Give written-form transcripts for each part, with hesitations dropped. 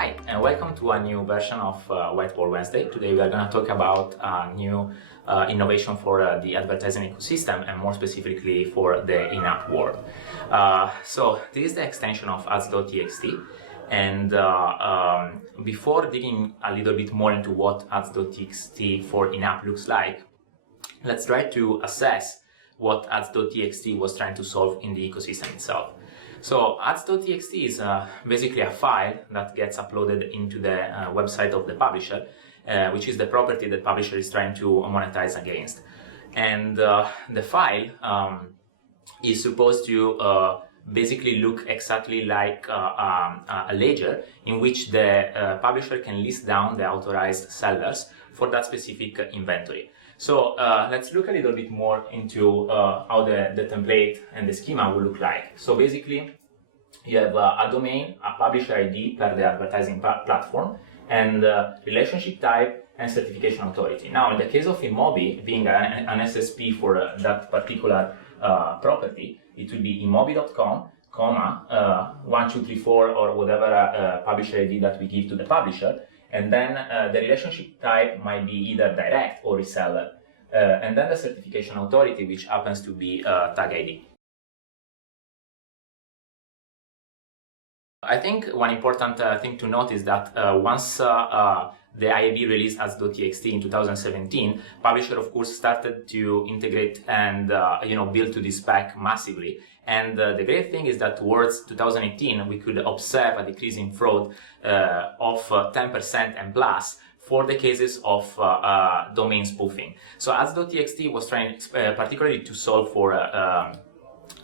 Hi, and welcome to a new version of Whiteboard Wednesday. Today we are going to talk about a new innovation for the advertising ecosystem, and more specifically for the in-app world. So this is the extension of Ads.txt, and before digging a little bit more into what Ads.txt for in-app looks like, let's try to assess what Ads.txt was trying to solve in the ecosystem itself. So Ads.txt is basically a file that gets uploaded into the website of the publisher, which is the property that publisher is trying to monetize against. And the file is supposed to basically look exactly like a ledger in which the publisher can list down the authorized sellers for that specific inventory. So let's look a little bit more into how the template and the schema will look like. So basically, you have a domain, a publisher ID per the advertising platform, and relationship type and certification authority. Now, in the case of InMobi, being an SSP for that particular property, it will be InMobi.com, 1234 or whatever publisher ID that we give to the publisher. And then the relationship type might be either direct or reseller. And then the certification authority, which happens to be tag ID. I think one important thing to note is that once the IAB released Ads.txt in 2017, publisher of course started to integrate and build to this spec massively. And the great thing is that towards 2018 we could observe a decrease in fraud of 10% and plus for the cases of domain spoofing. So Ads.txt was trying particularly to solve for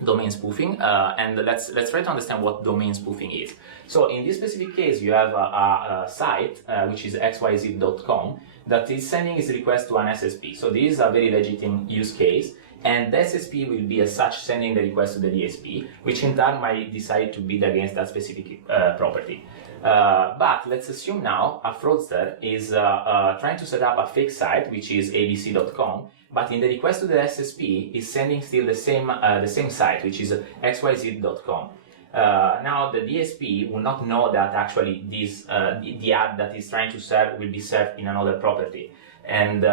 domain spoofing, and let's try to understand what domain spoofing is. So in this specific case, you have a site which is xyz.com that is sending its request to an SSP. So this is a very legitimate use case, and the SSP will be as such sending the request to the DSP, which in turn might decide to bid against that specific property. But let's assume now a fraudster is trying to set up a fake site, which is abc.com, but in the request to the SSP is sending still the same site, which is xyz.com. Now the DSP will not know that actually this the ad that is trying to serve will be served in another property, and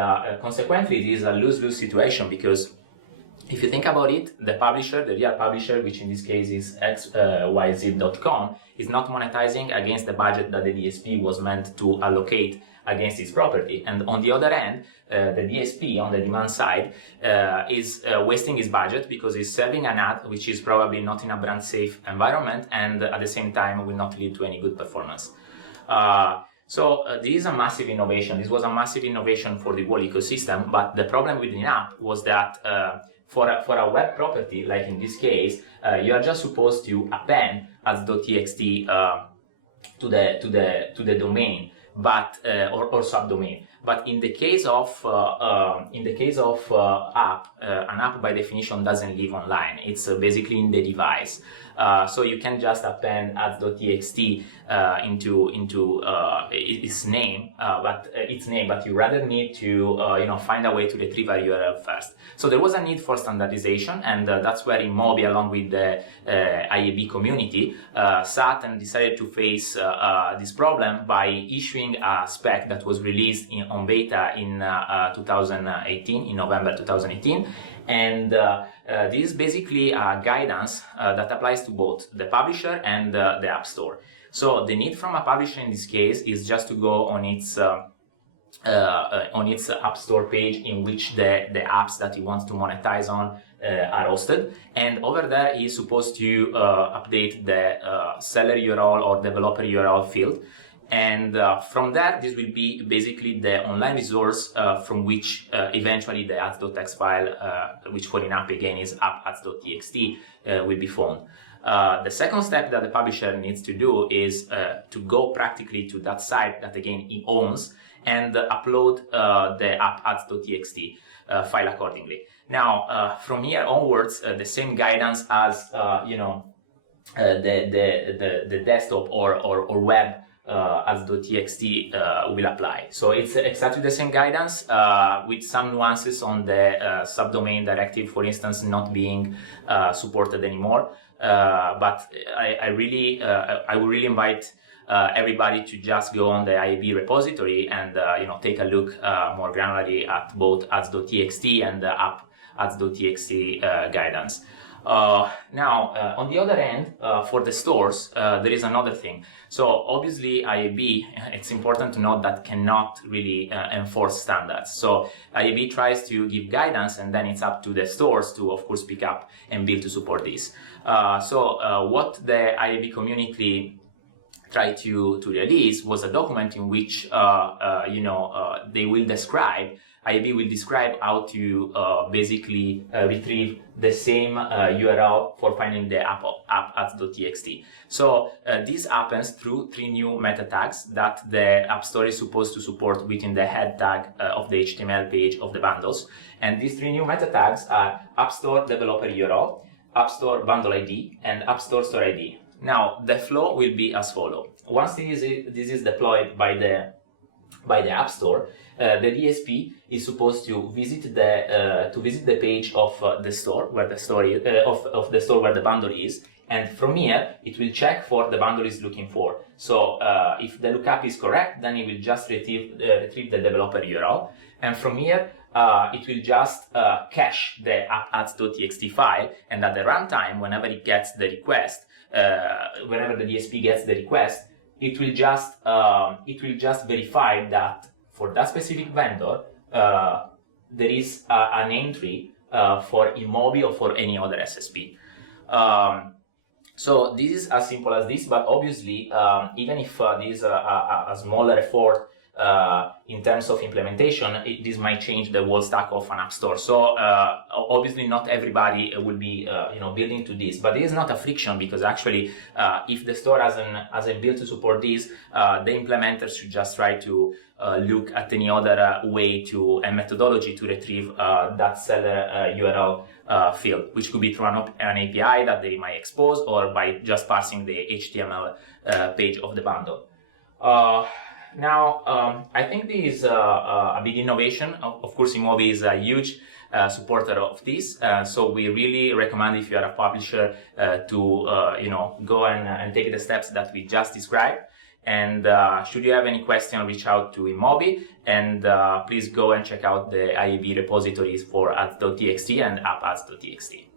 consequently this is a lose-lose situation, because if you think about it, the publisher, the real publisher, which in this case is xyz.com, is not monetizing against the budget that the DSP was meant to allocate against its property. And on the other end, the DSP on the demand side is wasting his budget because he's serving an ad which is probably not in a brand safe environment, and at the same time will not lead to any good performance. So this is a massive innovation. This was a massive innovation for the whole ecosystem, but the problem with the app was that for a web property, like in this case, you are just supposed to append Ads.txt to the domain, but or subdomain. But in the case of app, an app by definition doesn't live online. It's basically in the device. So you can just append Ads.txt into its name, but you rather need to find a way to retrieve a URL first. So there was a need for standardization, and that's where InMobi, along with the IAB community, sat and decided to face this problem by issuing a spec that was released on beta in 2018, in November 2018. And this is basically a guidance that applies to both the publisher and the App Store. So the need from a publisher in this case is just to go on its App Store page in which the apps that he wants to monetize on are hosted, and over there he is supposed to update the seller URL or developer URL field. And from there, this will be basically the online resource from which eventually the ads.txt file, which for in-app again is app-ads.txt, will be found. The second step that the publisher needs to do is to go practically to that site that again he owns and upload the app-ads.txt file accordingly. Now, from here onwards, the same guidance as the desktop or web ads.txt will apply. So it's exactly the same guidance with some nuances on the subdomain directive, for instance, not being supported anymore. But I would really invite everybody to just go on the IAB repository and take a look more granularly at both ads.txt and the app-Ads.txt guidance. Now, on the other end, for the stores, there is another thing. So obviously IAB, it's important to note that cannot really enforce standards. So IAB tries to give guidance, and then it's up to the stores to, of course, pick up and build to support this. What the IAB community tried to release was a document in which they will describe, IAB will describe how to basically retrieve the same URL for finding the app-Ads.txt. So this happens through 3 new meta tags that the App Store is supposed to support within the head tag of the HTML page of the bundles. And these 3 new meta tags are App Store Developer URL, App Store Bundle ID, and App Store Store ID. Now, the flow will be as follows. Once this is deployed by the App Store, the DSP is supposed to visit the page of the store where the store is, of the store where the bundle is, and from here it will check for the bundle is looking for. So if the lookup is correct, then it will just retrieve the developer URL, and from here it will just cache the app-Ads.txt file, and at the runtime, whenever it gets the request, whenever the DSP gets the request, it will just verify that for that specific vendor there is an entry for InMobi or for any other SSP. So this is as simple as this, but obviously even if this is a smaller effort in terms of implementation, this might change the whole stack of an app store. So obviously not everybody will be building to this, but it is not a friction, because actually if the store hasn't built to support this, the implementers should just try to look at any other way and methodology to retrieve that seller URL field, which could be through an API that they might expose, or by just parsing the HTML page of the bundle. Now, I think this is a big innovation. Of course, InMobi is a huge supporter of this, so we really recommend, if you are a publisher, to go and take the steps that we just described. And should you have any question, reach out to InMobi, and please go and check out the IAB repositories for ads.txt and app-Ads.txt.